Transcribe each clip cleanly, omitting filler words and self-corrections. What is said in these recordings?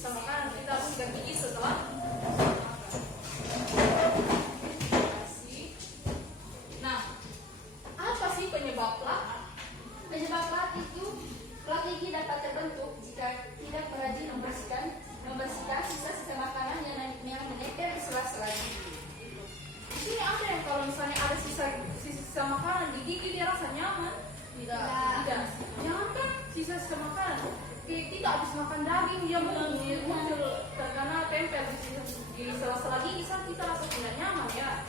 sisa makanan kita harus sikat gigi setelah nah, apa sih penyebab plak? Penyebab plak itu, plak gigi dapat terbentuk jika tidak rajin membersihkan sisa-sisa makanan yang menempel di sela-sela gigi. Di sini ada yang kalau misalnya ada sisa makanan di gigi dia rasa nyaman? Tidak. Jangankan sisa makanan, kita habis makan daging dia muncul terkena tempel di sela-sela gigi, saat kita rasa tidak nyaman ya.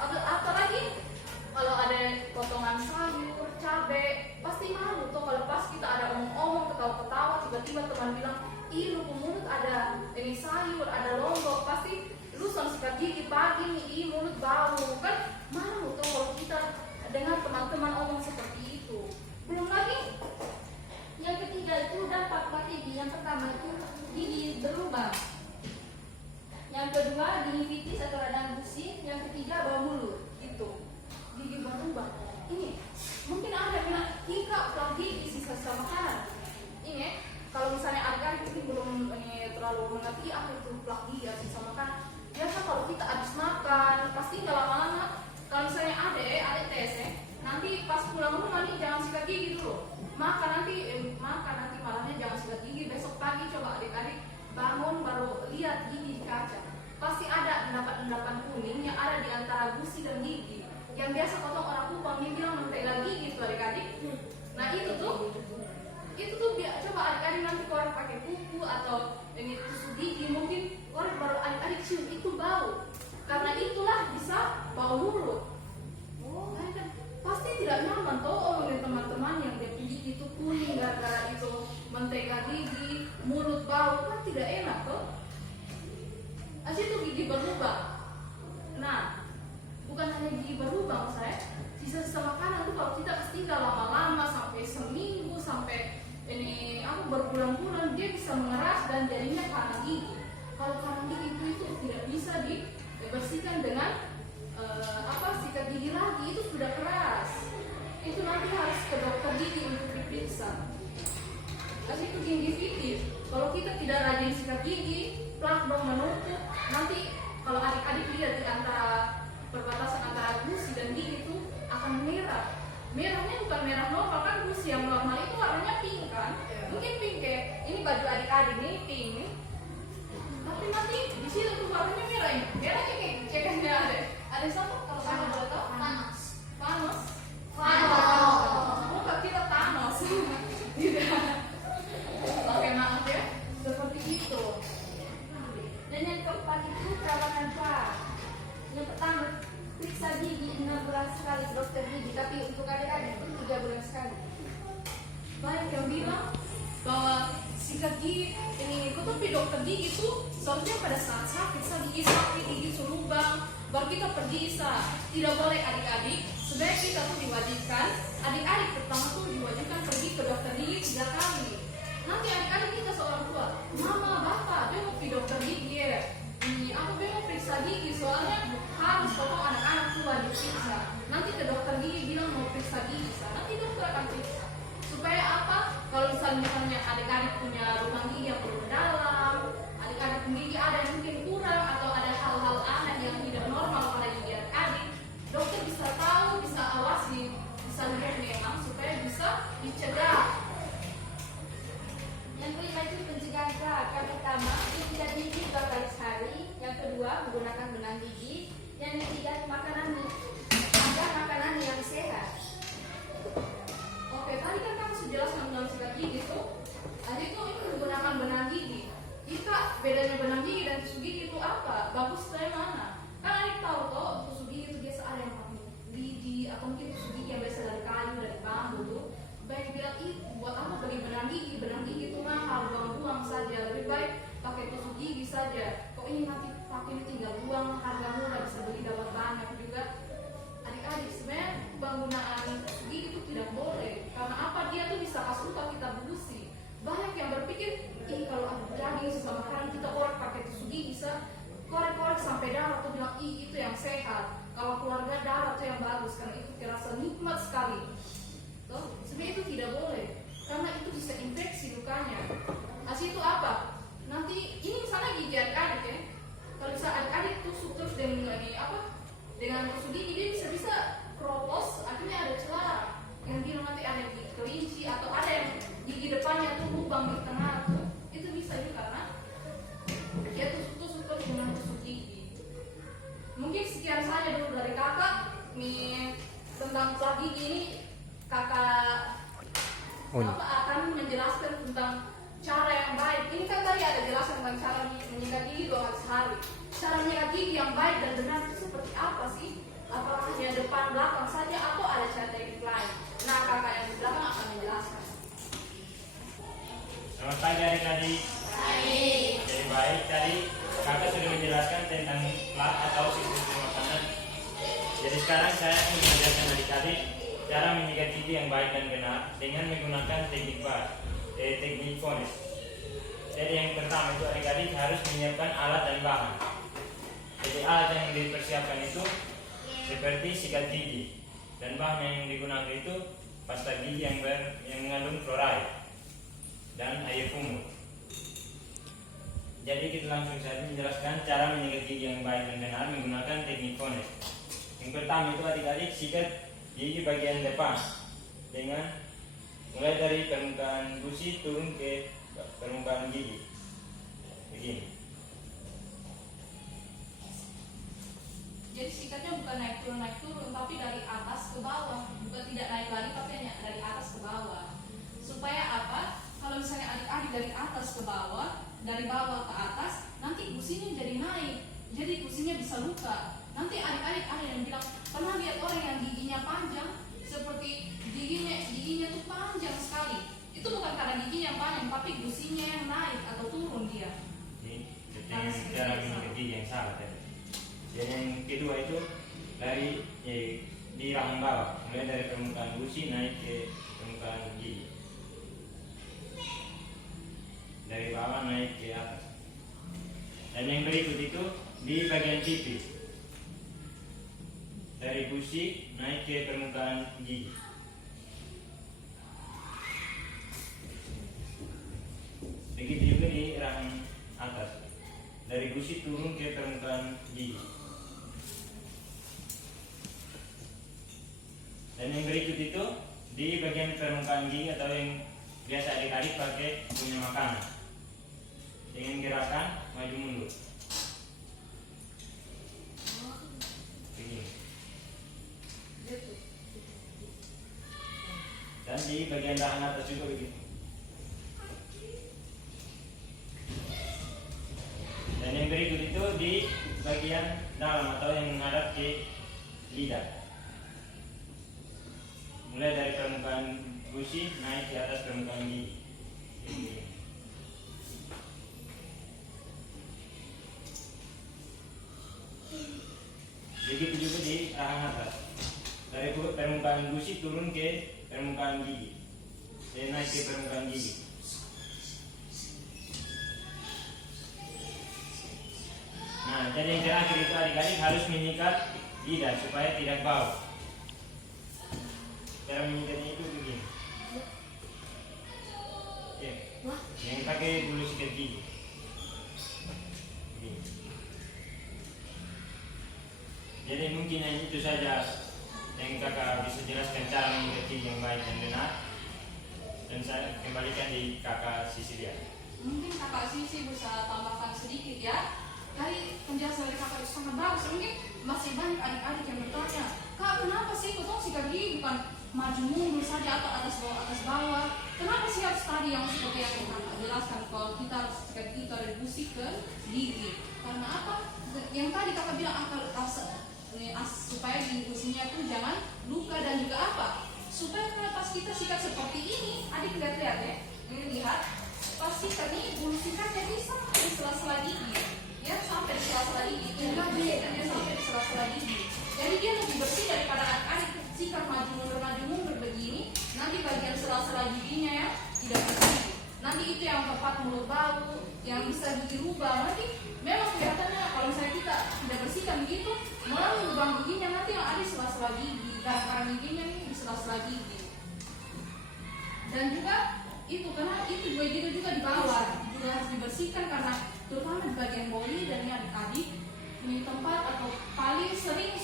Apalagi kalau ada potongan sayur, cabai, pasti malu tuh kalau pas kita ada omong-omong, ketawa-ketawa, tiba-tiba teman bilang, ih lu mulut ada ini sayur, ada lombok, pasti lu langsung sikat gigi pagi nih, ih mulut bau, kan malu tuh kalau kita dengar teman-teman omong seperti itu. Belum lagi yang ketiga itu dampak plak gigi. Yang pertama itu gigi berlubang, yang kedua gingivitis atau radang gusi, yang ketiga bau mulut. itu gigi berubah. Ini mungkin ada yang bilang ika plak gigi sisa makanan. Ini kalau misalnya adik-adik ini belum terlalu mengerti apa itu plak gigi sisa makanan. Biasa kalau kita habis makan pasti nggak lama-lama. Kalau misalnya adik tes nanti pas pulang rumah nih jangan sikat gigi dulu. Makan nanti malamnya jangan sikat gigi. Besok pagi coba adik-adik bangun baru lihat gigi di kaca. Pasti ada endapan-endapan kuning yang ada di antara gusi dan gigi. Yang biasa potong orang Kupang dia bilang mentega gigi tuh adik-adik. Nah itu tuh coba adik-adik nanti korek pakai kuku atau ini tusuk gigi, mungkin korek baru adik-adik cium itu bau. Karena itulah bisa bau mulut. Kan pasti tidak nyaman tuh omongin teman-teman yang dia gigi itu kuning gara-gara itu mentega gigi, mulut bau, kan tidak enak tuh. Asli itu gigi berlubang. Nah, bukan hanya gigi berlubang saya, sisa-sisa makanan tuh kalau kita tinggal lama-lama sampai seminggu sampai ini berbulan-bulan dia bisa mengeras dan jadinya karang gigi. Kalau karang gigi itu tidak bisa dibersihkan dengan sikat gigi lagi, itu sudah keras. Itu nanti harus ke dokter gigi untuk diperiksa. Asli itu gingivitis. Kalau kita tidak rajin sikat gigi, plak dong menumpuk. Nanti kalau adik-adik lihat di antara perbatasan antara gusi dan gigi itu akan merah. Merahnya bukan merah normal, kan gusi yang normal itu warnanya pink kan? Mungkin pink kayak ini baju adik-adik nih pink nih. Tapi nanti di situ tuh warnanya merah ini. Merahnya kayak cekannya ada sama kalau kamu boleh tahu? Panas. Muka kita Thanos. Tidak. Oke maaf ya. Seperti itu. Dan yang keempat itu perawatan plak. Yang pertama, periksa gigi 6 bulan sekali ke dokter gigi, tapi untuk adik-adik itu 3 bulan sekali. Banyak yang bilang bahwa sikat gigi ini tapi dokter gigi itu seharusnya pada saat sakit gigi lubang baru kita periksa. Tidak boleh adik-adik. Sebenarnya kita tuh diwajibkan adik-adik pertama tuh diwajibkan pergi ke dokter gigi 3 kali. Nanti adik-adik kita seorang tua, mama, bapak, dia mau ke dokter gigi ya. Ini aku mau periksa gigi soalnya harus potong anak-anak tua diperiksa. Nanti ke dokter gigi bilang mau periksa gigi, nanti dokter akan periksa. Supaya apa? Kalau misalnya adik-adik punya lubang gigi yang perlu dalam, adik-adik gigi ada yang mungkin kurang atau ada hal-hal aneh yang tidak normal pada gigi adik-adik, dokter bisa tahu, bisa awasi, bisa lihat memang supaya bisa dicegah. Yang kelima itu pencegahan plak. Yang pertama, sikat gigi 2 kali sehari. Yang kedua, menggunakan benang gigi. Yang ketiga, makan makanan yang sehat. Oke, tadi kan kamu sudah jelaskan tentang sikat gigi tuh. Tadi tuh ini menggunakan benang gigi. Jika bedanya benang gigi dan tusuk gigi itu apa? Bagus dari mana? Kan adik tahu toh tusuk gigi itu biasa ada yang pakai lidi atau mungkin tusuk gigi yang biasa dari kayu, dari bambu tuh. Baik bilang buat apa beli benang gigi? Benang gigi itu mahal, buang-buang saja. Lebih baik pakai tusuk gigi saja. Kok ini nanti pakai ini tinggal buang, harga murah bisa beli dapat banyak juga. Adik-adik sebenarnya penggunaan tusuk gigi itu tidak boleh. Karena apa? Dia tuh bisa kasih luka kita busi. Banyak yang berpikir, kalau ada daging sesama makanan kita korek pakai tusuk gigi bisa korek-korek sampai darah tuh bilang itu yang sehat. Kalau keluarga darah tuh yang bagus karena itu terasa nikmat sekali. Sebenarnya itu tidak boleh karena itu bisa infeksi lukanya. Asli itu apa? Nanti bukan cara menyikat gigi 2 kali sehari. Cara menyikat gigi yang baik dan benar itu seperti apa sih? Apakah hanya depan belakang saja atau ada cara teknik lain? Nah, kakak yang di belakang akan menjelaskan. Selamat pagi adik-adik. Jadi baik, tadi kakak sudah menjelaskan tentang plat atau sistem makanan. Jadi sekarang saya akan mengajarkan adik-adik cara menyikat gigi yang baik dan benar dengan menggunakan teknik fonis. Jadi yang pertama itu adik-adik harus menyiapkan alat dan bahan. Jadi alat yang dipersiapkan itu seperti sikat gigi, dan bahan yang digunakan itu pasta gigi yang mengandung fluoride dan air kumur. Jadi kita langsung saja menjelaskan cara menyikat gigi yang baik dan benar menggunakan teknik fonis. Yang pertama itu adik-adik sikat gigi bagian depan dengan mulai dari permukaan gusi turun ke permukaan gigi begini. Jadi sikatnya bukan naik turun, tapi dari atas ke bawah, bukan tidak naik lagi tapi hanya dari atas ke bawah. Supaya apa? Kalau misalnya adik-adik dari atas ke bawah, dari bawah ke atas, nanti gusinya jadi naik, jadi gusinya bisa luka. Nanti adik-adik ada yang bilang, pernah lihat orang yang giginya panjang, seperti giginya tuh panjang sekali. Itu bukan karena giginya panjang, tapi gusinya yang naik atau turun dia. Ini dengan cara menyikat gigi yang salah tadi. Dan yang kedua itu di rahang bawah, mulai dari permukaan gusi naik ke permukaan gigi. Dari bawah naik ke atas. Dan yang berikut itu di bagian pipi, dari gusi naik ke permukaan gigi. Begitu juga di rahang atas, dari gusi turun ke permukaan gigi. Dan yang berikut itu di bagian permukaan gigi atau yang biasa adik-adik pakai punya makanan, dengan gerakan maju mundur begini. Dan di bagian rahang atas juga begitu. Dan yang berikut itu di bagian dalam atau yang menghadap ke lidah, mulai dari permukaan gusi naik ke atas permukaan gigi. Begitu juga di rahang atas, dari permukaan gusi turun ke permukaan gigi, dan naik ke permukaan gigi. Nah, jadi yang terakhir itu adik-adik harus menyikat lidah supaya tidak bau. Cara menyikatnya itu begini. Oke. Yang pakai bulu sikat gigi. Begini. Jadi mungkin hanya itu saja yang kakak bisa jelaskan cara menyikat gigi yang baik dan benar. Dan saya kembalikan di kakak Sisilia. Mungkin kakak Sisi bisa tambahkan sedikit ya. Dari penjelasan dari kakak itu sangat bagus. Mungkin masih banyak adik-adik yang bertanya, Kak, kenapa sih kau sikat gigi bukan maju mundur saja atau atas bawah? Kenapa sih harus tadi yang seperti yang kakak jelaskan, kalau kita harus sikat gigi dari gusi ke gigi? Karena apa? Yang tadi kakak bilang supaya gigi gusinya itu jangan luka, dan juga apa? Supaya pas kita sikat seperti ini, adik lihat-lihat ya, ini lihat, pas sikat nih bulu sikatnya bisa di sela-sela gigi. Ya, sampai di sela-sela gigi, sikatnya sampai di sela-sela gigi. Jadi dia lebih bersih daripada adik-adik sikat maju mundur begini. Nanti bagian sela-sela giginya ya tidak bersih. Nanti itu yang tempat mulut bau, yang bisa gigi lubang. Nanti memang kelihatannya kalau misalnya kita tidak bersihkan begitu, melalui lubang giginya nanti yang ada di sela-sela gigi, karang giginya ini di sela-sela gigi. Dan juga itu karena itu begitu juga di bawah juga harus dibersihkan, karena terutama di bagian boli dan yang adik ini tempat atau paling sering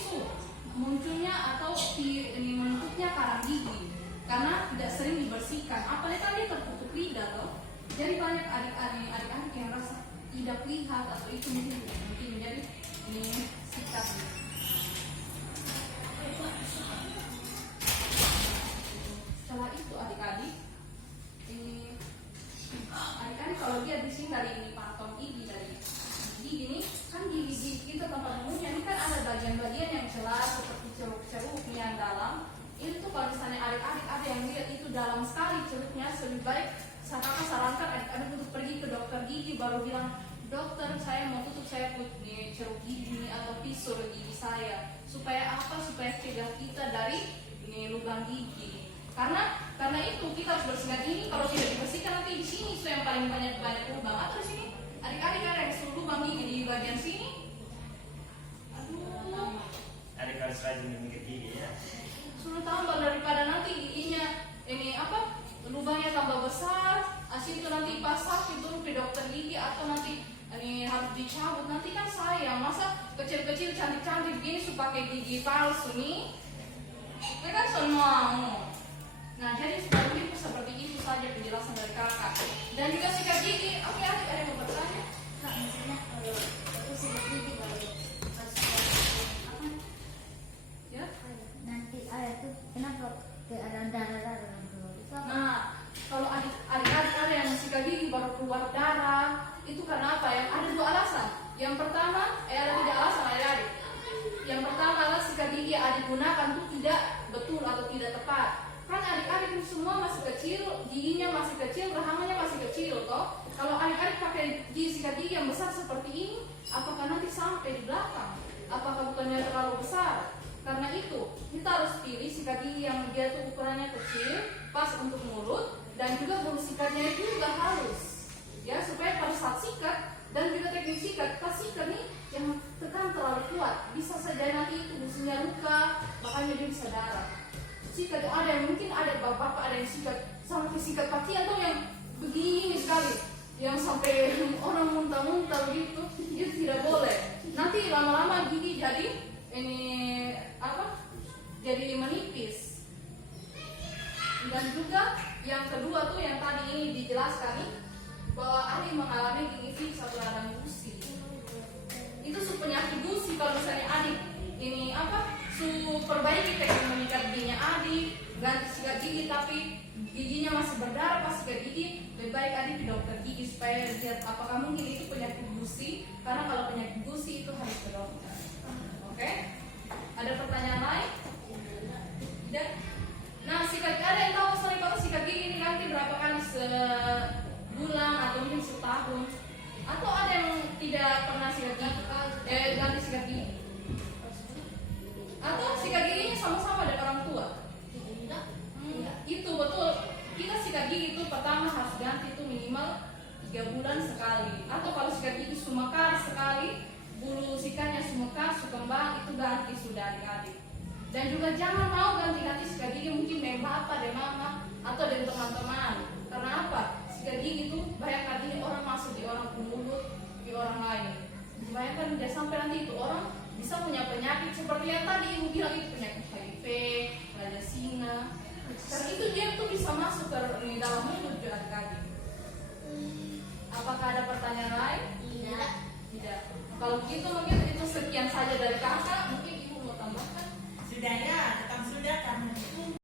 munculnya atau ini menutupnya karang gigi karena tidak sering dibersihkan, apalagi kan dia tertutup lidah toh. Jadi banyak adik-adik yang rasa tidak lihat atau itu mungkin menjadi ini sikat. Setelah itu adik-adik kalau dia di sini dari ini pantong gigi dari gigi ini kan gigi kita tempat umumnya ini kan ada bagian-bagian yang jelas seperti ceruk-ceruknya yang dalam. Itu tuh kalau misalnya adik-adik ada yang lihat itu dalam sekali ceruknya, lebih baik saya sarankan adik-adik untuk pergi ke dokter gigi baru bilang, dokter saya mau tutup saya nih ceruk gigi nih, atau pisau gigi saya, supaya apa? Supaya cegah kita dari ini lubang gigi. Karena itu kita harus bersihkan ini. Kalau tidak dibersihkan nanti di sini yang paling banyak lubang, atau di sini adik-adik ada yang seluruh lubang gigi di bagian sini. Aduh, Adik harus rajin menggigit gigi ya. suruh tambah daripada nanti giginya ini apa lubangnya tambah besar, asyik itu nanti pas sakit turun ke dokter gigi atau nanti ini harus dicabut, nanti kan sayang. Masa kecil-kecil cantik-cantik begini supaya pakai gigi palsu nih, itu kan semua. Nah jadi seperti itu saja penjelasan dari kakak. Dan juga sikat gigi. Oke, adik ada yang mau bertanya? Kak, maksudnya kalau aku sikat gigi kalau pas apa Ya. nanti ada tuh kenapa ada darah-darah itu apa? Nah, kalau adik-adik ada yang sikat gigi baru keluar darah, itu karena apa? Yang ada dua alasan. Yang pertama, ada tiga alasan adik-adik. Yang pertama adalah sikat gigi yang adik gunakan itu tidak betul atau tidak tepat. Kan adik-adik itu semua masih kecil, giginya masih kecil, rahangannya masih kecil toh. Kalau adik-adik pakai sikat gigi yang besar seperti ini, apakah nanti sampai di belakang? Apakah bukannya terlalu besar? Karena itu, kita harus pilih sikat gigi yang dia tuh ukurannya kecil, pas untuk mulut, dan juga bulu sikatnya itu juga halus. Ya, supaya pada saat sikat dan juga teknik sikat, pas sikat nih jangan tekan terlalu kuat. Bisa saja nanti itu busunya luka, makanya dia bisa darah. Sikat ada yang mungkin ada bapak-bapak ada yang sikat sampai sikat kaki atau yang begini sekali, yang sampai orang muntah-muntah begitu, itu tidak boleh. Nanti lama-lama gigi jadi ini apa? Jadi menipis. Dan juga yang kedua tuh yang tadi ini dijelaskan nih bahwa adik mengalami gigi fix atau radang gusi. Itu penyakit gusi kalau misalnya adik ini apa? Perbaiki teknik menyikat giginya adik, ganti sikat gigi tapi giginya masih berdarah pas sikat gigi, lebih baik adik ke dokter gigi supaya lihat apakah mungkin itu penyakit gusi. Karena kalau penyakit gusi itu harus ke dokter. Oke? Ada pertanyaan lain? Tidak? Nah, sikat ada yang tahu soalnya kalau sikat gigi ini ganti berapa kali sebulan atau mungkin setahun? Atau ada yang tidak pernah sikat gigi? Ganti sikat gigi? Atau sikat giginya sama-sama dengan orang tua? Itu betul. Kita sikat gigi itu pertama harus ganti itu minimal 3 bulan sekali. Atau kalau sikat gigi sumekar sekali, bulu sikatnya sumekar, sukembang, itu ganti sudah adik-adik. Dan juga jangan mau ganti-ganti sikat gigi mungkin dengan bapak, dengan mama, atau dengan teman-teman. Karena apa? Sikat gigi itu bayangkan ini orang masuk di orang mulut, di orang lain. Bayangkan dia sampai nanti itu orang bisa punya penyakit seperti yang tadi ibu bilang itu penyakit HIV, raja singa. Dan itu dia tuh bisa masuk ke dalam mulut juga adik-adik. Apakah ada pertanyaan lain? Tidak. Tidak. Kalau begitu mungkin